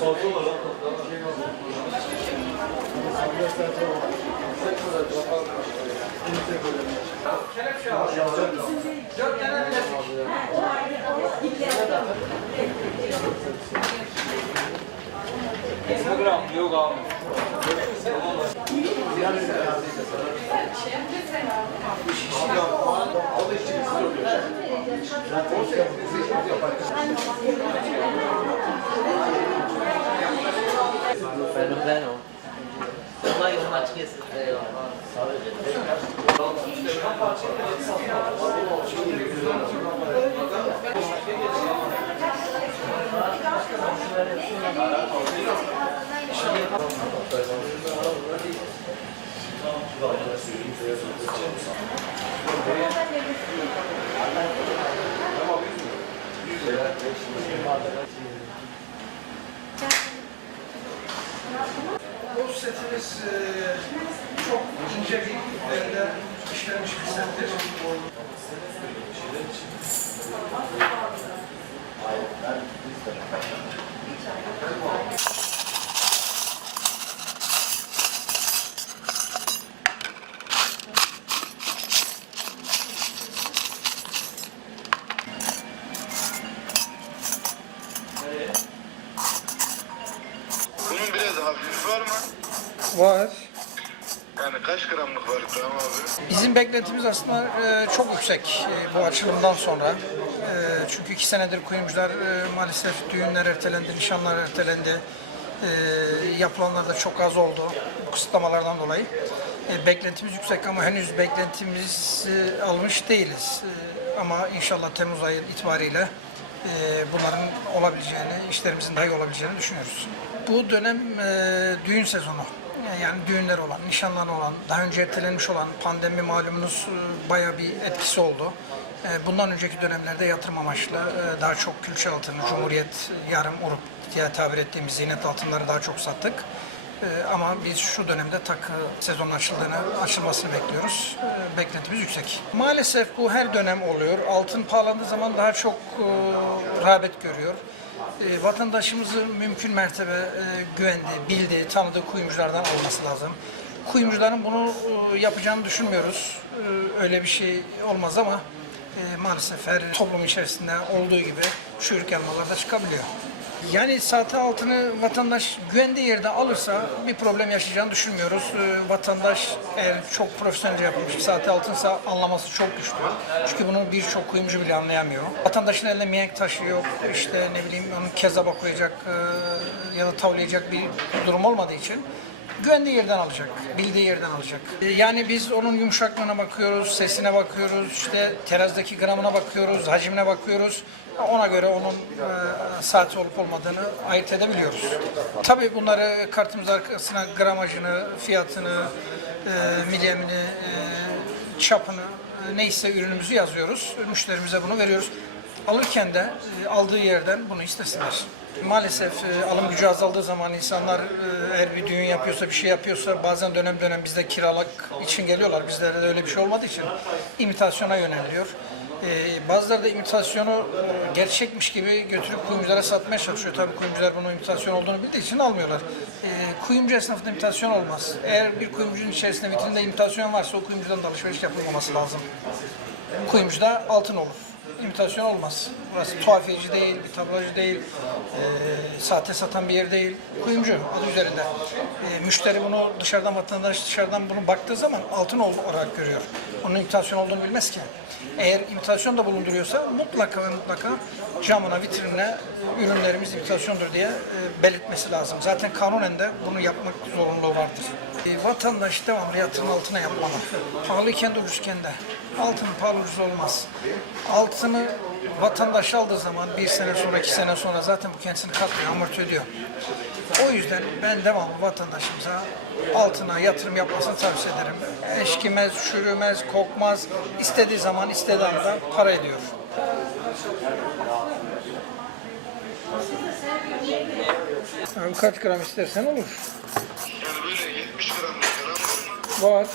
Sağ olun. Fenomeno. Olay maçkesi. Bu setimiz e, çok ince bir Var. Yani kaç gramlık var gram abi? Bizim beklentimiz aslında e, çok yüksek e, bu açılımdan sonra. E, çünkü iki senedir kuyumcular e, maalesef düğünler ertelendi, nişanlar ertelendi. E, yapılanlar da çok az oldu bu kısıtlamalardan dolayı. E, beklentimiz yüksek ama henüz beklentimizi almış değiliz. E, ama inşallah Temmuz ayı itibariyle e, bunların olabileceğini, işlerimizin daha iyi olabileceğini düşünüyoruz. Bu dönem e, düğün sezonu. Yani düğünler olan, nişanlar olan, daha önce ertelenmiş olan pandemi malumunuz e, bayağı bir etkisi oldu. E, Bundan önceki dönemlerde yatırım amaçlı e, daha çok külçe altını, Cumhuriyet, yarım urup diye tabir ettiğimiz ziynet altınları daha çok sattık. E, Ama biz şu dönemde takı sezonun açıldığını, açılmasını bekliyoruz. E, Beklentimiz yüksek. Maalesef bu her dönem oluyor. Altın pahalandığı zaman daha çok e, rağbet görüyor. E, vatandaşımızı mümkün mertebe e, güvendi, bildi, tanıdığı kuyumculardan alması lazım. Kuyumcuların bunu e, yapacağını düşünmüyoruz. Öyle bir şey olmaz ama maalesef her toplum içerisinde olduğu gibi çürük elmalar da çıkabiliyor. Yani saati altını vatandaş güvendiği yerde alırsa bir problem yaşayacağını düşünmüyoruz. E, vatandaş eğer çok profesyonelce yapılmış bir saati altınsa anlaması çok güçlü. Çünkü bunu birçok kuyumcu bile anlayamıyor. Vatandaşın elinde mihenk taşı yok, işte ne bileyim onun kezaba koyacak e, ya da tavlayacak bir durum olmadığı için güvendiği yerden alacak, bildiği yerden alacak. E, Yani biz onun yumuşaklığına bakıyoruz, sesine bakıyoruz, işte terazdaki gramına bakıyoruz, hacmine bakıyoruz. Ona göre onun e, olup olmadığını ayırt edebiliyoruz. Tabii bunları kartımız arkasına gramajını, fiyatını, e, milyemini, e, çapını, neyse ürünümüzü yazıyoruz. Müşterimize bunu veriyoruz. Alırken de aldığı yerden bunu istesinler. Maalesef e, alım gücü azaldığı zaman insanlar e, eğer bir düğün yapıyorsa, bir şey yapıyorsa bazen dönem dönem bizde kiralık için geliyorlar. Bizlerde de öyle bir şey olmadığı için imitasyona yöneliyor. E, bazıları da imitasyonu e, gerçekmiş gibi götürüp kuyumculara satmaya çalışıyor. Tabii kuyumcular bunun imitasyon olduğunu bildiği için almıyorlar. E, kuyumcu esnafında imitasyon olmaz. Eğer bir kuyumcunun içerisinde vitrinde imitasyon varsa o kuyumcudan da alışveriş yapılmaması lazım. Kuyumcuda altın olur. İmitasyon olmaz. Burası tuhafiyeci değil, bir tablacı değil, e, sahte satan bir yer değil. Kuyumcu adı üzerinde. E, müşteri bunu dışarıdan vatandaş dışarıdan bunu baktığı zaman altın ol- olarak görüyor. Onun imitasyon olduğunu bilmez ki. Eğer imitasyon da bulunduruyorsa mutlaka ve mutlaka camına, vitrinine ürünlerimiz imitasyondur diye e, belirtmesi lazım. Zaten kanunen de bunu yapmak zorunluluğu vardır. E, vatandaş devamlı yatırım altına yapmalı. Pahalıyken de ucuzken de. Altın pahalı ucuz olmaz. Altını vatandaş aldığı zaman bir sene sonra, iki sene sonra zaten bu kendisini katmıyor, amorti ediyor. O yüzden ben devamlı vatandaşımıza altına yatırım yapmasını tavsiye ederim. Eşkimez, çürümez, kokmaz. istediği zaman istediği anda para ediyor. Abi kaç gram istersen olur. Yani böyle 70 gramlık gram var mı? Var.